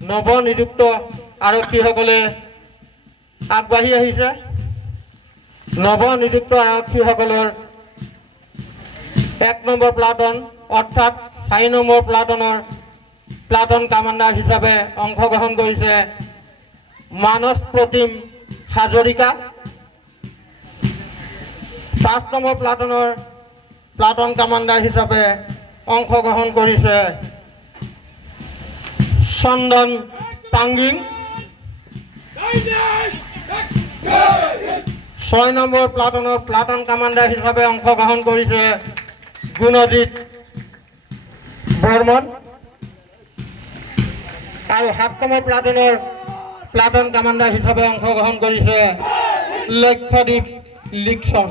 নৱনিযুক্ত আৰক্ষীসকলে আগবাঢ়ি আহিছে। নৱনিযুক্ত আৰক্ষীসকলৰ 1 নম্বৰ প্লাটন অৰ্থাৎ 4 নম্বৰ প্লাটনৰ প্লাটন কামাণ্ডাৰ হিচাপে অংশগ্ৰহণ কৰিছে মানস প্ৰতিম হাজৰিকা। 5 নম্বৰ প্লাটনৰ প্লাটন কামাণ্ডাৰ হিচাপে অংশগ্ৰহণ কৰিছে চন্দন পাংগিং। 6 নম্বৰ প্লাটনৰ প্লাটন কামাণ্ডাৰ হিচাপে অংশগ্ৰহণ কৰিছে গুণজিৎ বৰ্মন। আৰু 7 নম্বৰ প্লাটনৰ প্লাটন কামাণ্ডাৰ হিচাপে অংশগ্ৰহণ কৰিছে লক্ষ্যদীপ লিকচন।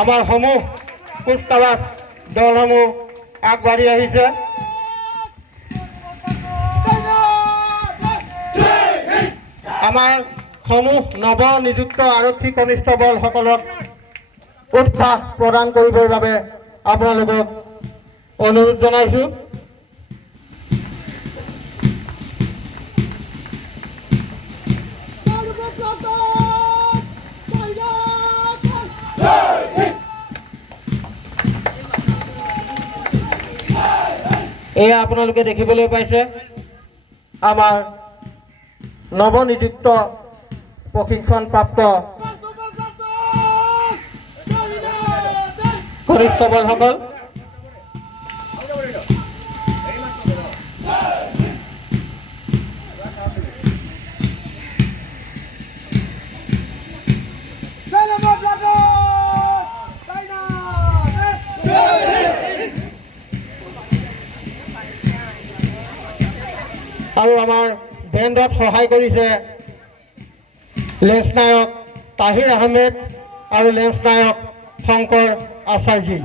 আমাৰ সমূহ কুচকাৱাজ দলসমূহ আগবাঢ়ি আহিছে। আমাৰ সমূহ নৱনিযুক্ত আৰক্ষী কনিষ্টবলসকলক উৎসাহ প্ৰদান কৰিবৰ বাবে আপোনালোকক অনুৰোধ জনাইছোঁ। এয়া আপোনালোকে দেখিবলৈ পাইছে আমাৰ নৱনিযুক্ত প্ৰশিক্ষণপ্ৰাপ্ত কনিষ্টবলসকল। আৰু আমাৰ বেণ্ডত সহায় কৰিছে লেন্স নায়ক তাহিৰ আহমেদ আৰু লেন্স নায়ক শংকৰ আচাৰ্যী।